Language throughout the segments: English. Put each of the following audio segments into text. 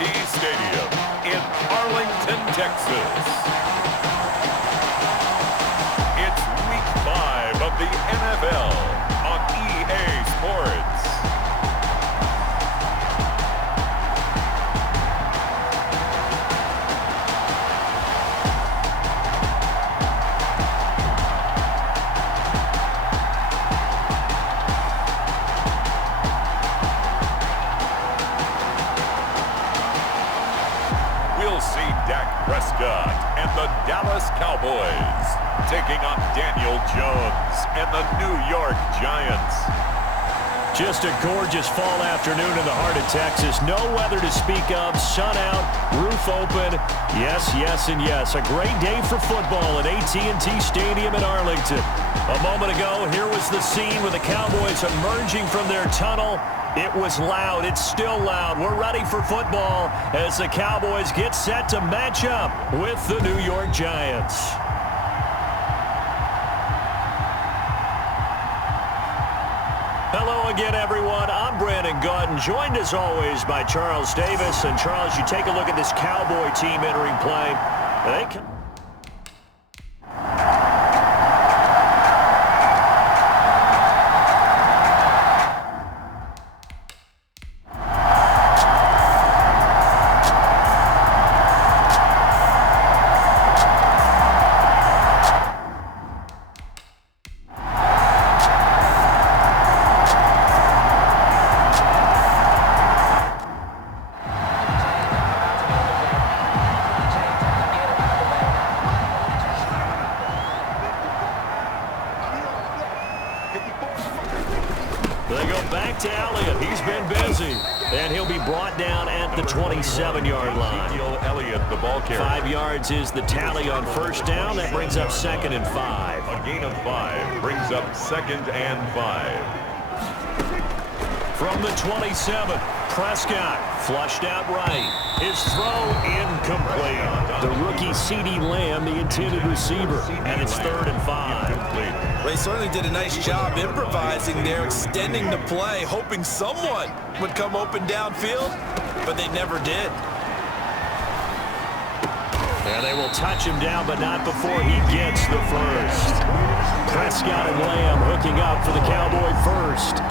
Stadium in Arlington, Texas. It's Week 5 of the NFL on EA Sports. Prescott and the Dallas Cowboys taking on Daniel Jones and the New York Giants. Just a gorgeous fall afternoon in the heart of Texas. No weather to speak of. Sun out, roof open. Yes, yes, and yes. A great day for football at AT&T Stadium in Arlington. A moment ago, here was the scene with the Cowboys emerging from their tunnel. It was loud. It's still loud. We're ready for football as the Cowboys get set to match up with the New York Giants. Hello again, everyone. I'm Brandon Gautin, joined as always by Charles Davis. And Charles, you take a look at this Cowboy team entering play. They go back to Elliott. He's been busy. And he'll be brought down at the 27-yard line. Elliott, the ball carrier. 5 yards is the tally on first down. That brings up 2nd and 5. A gain of 5 brings up 2nd and 5. From the 27, Prescott flushed out right. His throw incomplete. The rookie CeeDee Lamb, the intended receiver. And it's 3rd and 5. They certainly did a nice job improvising there, extending the play, hoping someone would come open downfield, but they never did. And they will touch him down, but not before he gets the first. Prescott and Lamb hooking up for the Cowboy first.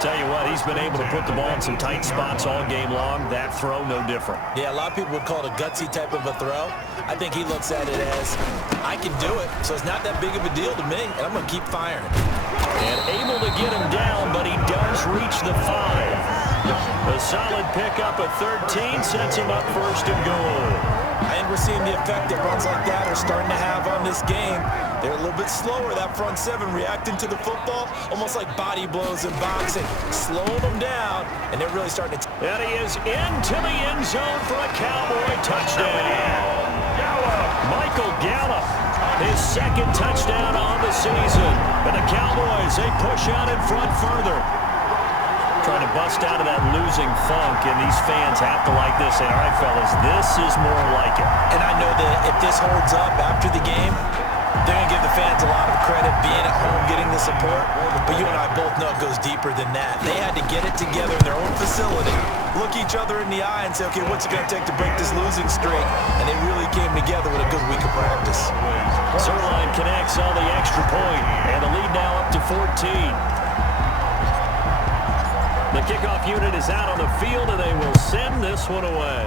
Tell you what, he's been able to put the ball in some tight spots all game long. That throw, no different. Yeah, a lot of people would call it a gutsy type of a throw. I think he looks at it as, I can do it, so it's not that big of a deal to me, and I'm going to keep firing. And able to get him down, but he does reach the 5. A solid pickup at 13 sets him up 1st and goal. I think we're seeing the effect that runs like that are starting to have on this game. They're a little bit slower, that front 7, reacting to the football, almost like body blows in boxing, slowing them down, and they're really starting to... And he is into the end zone for a Cowboy touchdown. Michael Gallup, his 2nd touchdown on the season. And the Cowboys, they push out in front further. Trying to bust out of that losing funk, and these fans have to like this. Say, all right, fellas, this is more like it. And I know that if this holds up after the game, they're going to give the fans a lot of credit being at home, getting the support. But you and I both know it goes deeper than that. They had to get it together in their own facility, look each other in the eye and say, okay, what's it going to take to break this losing streak? And they really came together with a good week of practice. Zerline connects on the extra point, and the lead now up to 14. The kickoff unit is out on the field, and they will send this one away.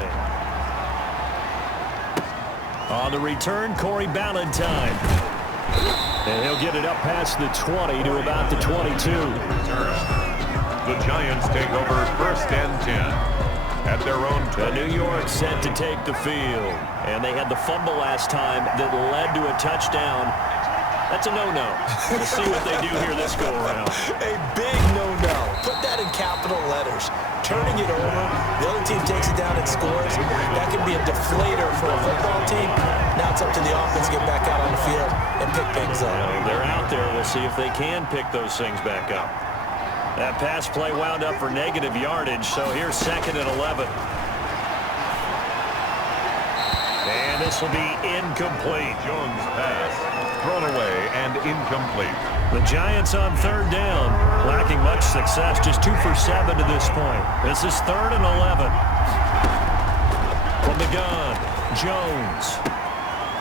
On the return, Corey Ballantyne. And he'll get it up past the 20 to about the 22. The Giants take over 1st and 10 at their own 20. New York set to take the field. And they had the fumble last time that led to a touchdown. That's a no-no. We'll see what they do here this go-around. A big no-no. Put that in capital letters. Turning it over, the other team takes it down and scores. That could be a deflator for a football team. Now it's up to the offense to get back out on the field and pick things up. They're out there. We'll see if they can pick those things back up. That pass play wound up for negative yardage, so here's 2nd and 11. And this will be incomplete. Jones' pass thrown away and incomplete. The Giants on third down, lacking much success, just 2 for 7 to this point. This is 3rd and 11. From the gun, Jones.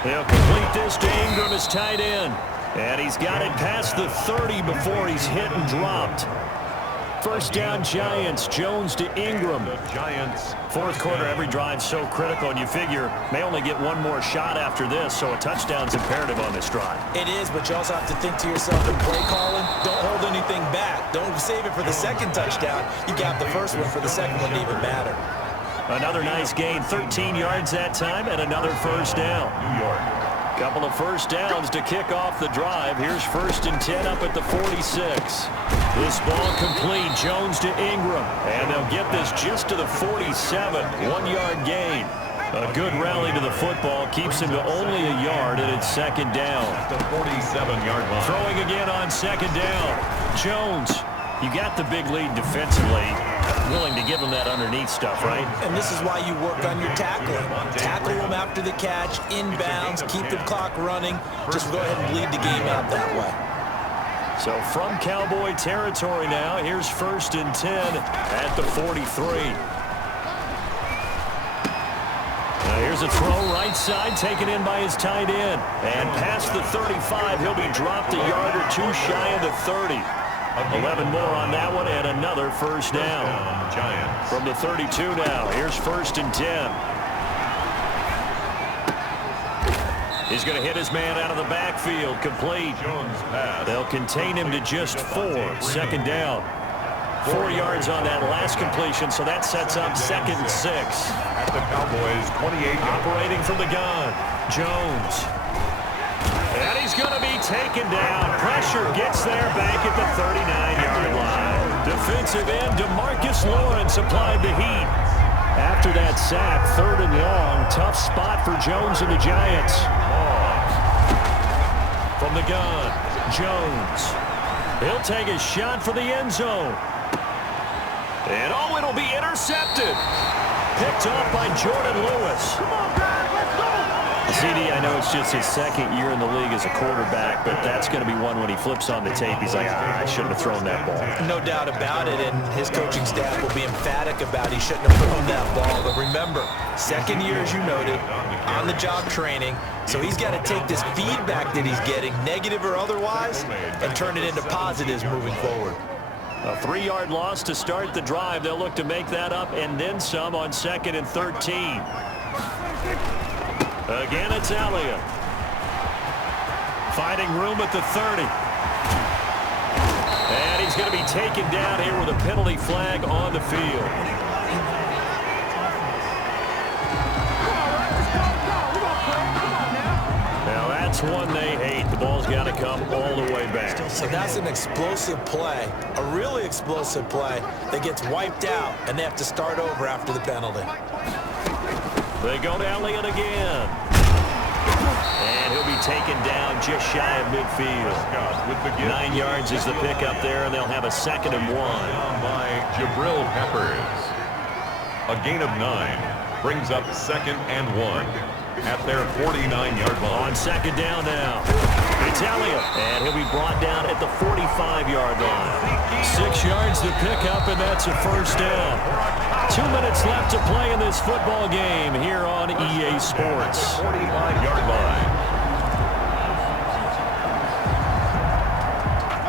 He'll complete this to Ingram as tight end. And he's got it past the 30 before he's hit and dropped. First down, Giants. Jones to Ingram. The Giants. Fourth quarter, every drive so critical, and you figure may only get one more shot after this, so a touchdown's imperative on this drive. It is, but you also have to think to yourself in play calling, don't hold anything back. Don't save it for the second touchdown. You got the first one for the second one to even matter. Another nice gain, 13 yards that time, and another first down. New York. Couple of first downs to kick off the drive. Here's 1st and 10 up at the 46. This ball complete. Jones to Ingram. And they'll get this just to the 47. 1-yard gain. A good rally to the football. Keeps him to only a yard, and it's 2nd down. At the 47-yard line. Throwing again on 2nd down. Jones. You got the big lead defensively. Willing to give him that underneath stuff, right? And this is why you work on your tackling. Tackle them after the catch, inbounds, keep the clock running. Just go ahead and bleed the game out that way. So from Cowboy territory now, here's 1st and 10 at the 43. Now here's a throw right side, taken in by his tight end. And past the 35, he'll be dropped a yard or two shy of the 30. 11 more on that one, and another first down. Giants. From the 32 now, here's 1st and 10. He's going to hit his man out of the backfield, complete. Jones pass. They'll contain him to just 4, 2nd down. 4 yards on that last completion, so that sets up 2nd and 6. At the Cowboys' 28. Operating from the gun, Jones. And he's going to be taken down. Pressure gets there back at the 39-yard line. Defensive end DeMarcus Lawrence applied the heat. After that sack, 3rd and long. Tough spot for Jones and the Giants. From the gun, Jones. He'll take a shot for the end zone. And oh, it'll be intercepted. Picked off by Jordan Lewis. Come on, guys, let's go. CD, I know it's just his 2nd year in the league as a quarterback, but that's going to be one when he flips on the tape. He's like, I shouldn't have thrown that ball. No doubt about it, and his coaching staff will be emphatic about he shouldn't have thrown that ball. But remember, 2nd year, as you noted, on-the-job training, so he's got to take this feedback that he's getting, negative or otherwise, and turn it into positives moving forward. A 3-yard loss to start the drive. They'll look to make that up and then some on 2nd and 13. Again, it's Elliott. Finding room at the 30. And he's going to be taken down here with a penalty flag on the field. Now that's one they hate. The ball's got to come all the way back. So that's an explosive play, a really explosive play that gets wiped out, and they have to start over after the penalty. They go to Elliott again. And he'll be taken down just shy of midfield. 9 yards is the pickup there, and they'll have a 2nd and 1. By Jabril Peppers. A gain of 9 brings up 2nd and 1 at their 49-yard line. On 2nd down now. It's Elliott, and he'll be brought down at the 45-yard line. 6 yards to pick up, and that's a first down. 2 minutes left to play in this football game here on EA Sports. 45-yard line.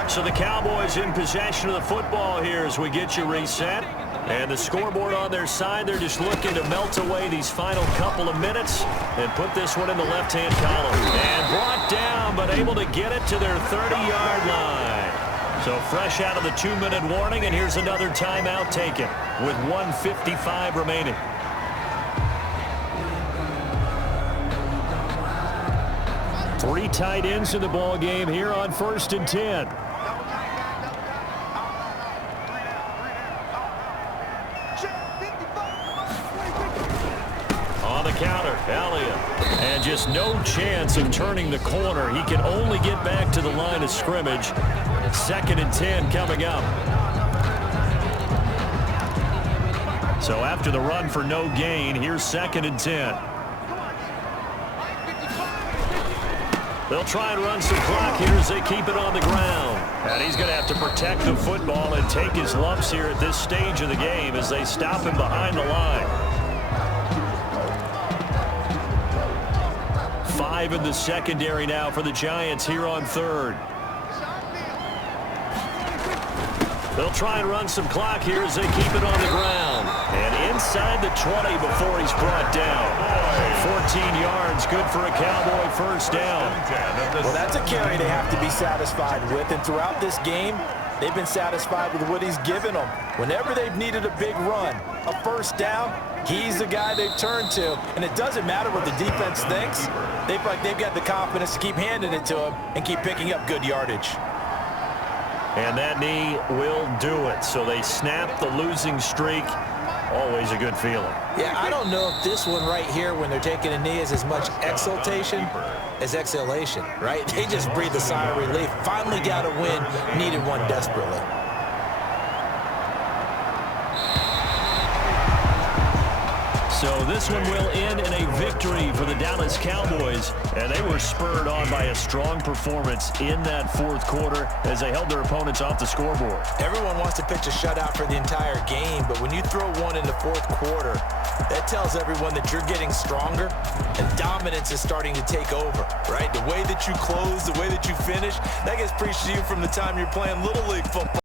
So the Cowboys in possession of the football here as we get you reset. And the scoreboard on their side, they're just looking to melt away these final couple of minutes and put this one in the left-hand column. And brought down, but able to get it to their 30-yard line. So fresh out of the 2-minute warning, and here's another timeout taken with 1:55 remaining. Three tight ends in the ball game here on 1st and 10. On the counter, Elliott. And just no chance of turning the corner. He can only get back to the line of scrimmage. 2nd and 10 coming up. So after the run for no gain, here's 2nd and 10. They'll try and run some clock here as they keep it on the ground. And he's going to have to protect the football and take his lumps here at this stage of the game as they stop him behind the line. 5 in the secondary now for the Giants here on third. They'll try and run some clock here as they keep it on the ground. And inside the 20 before he's brought down. 14 yards, good for a Cowboy first down. Well, that's a carry they have to be satisfied with. And throughout this game, they've been satisfied with what he's given them. Whenever they've needed a big run, a first down, he's the guy they've turned to. And it doesn't matter what the defense thinks. They've got the confidence to keep handing it to him and keep picking up good yardage. And that knee will do it. So they snap the losing streak. Always a good feeling. Yeah, I don't know if this one right here, when they're taking a knee, is as much exultation as exhalation, right? They just breathe a sigh of relief. Finally got a win, needed one desperately. So this one will end in a victory for the Dallas Cowboys, and they were spurred on by a strong performance in that fourth quarter as they held their opponents off the scoreboard. Everyone wants to pitch a shutout for the entire game, but when you throw one in the fourth quarter, that tells everyone that you're getting stronger and dominance is starting to take over, right? The way that you close, the way that you finish, that gets preached to you from the time you're playing Little League football.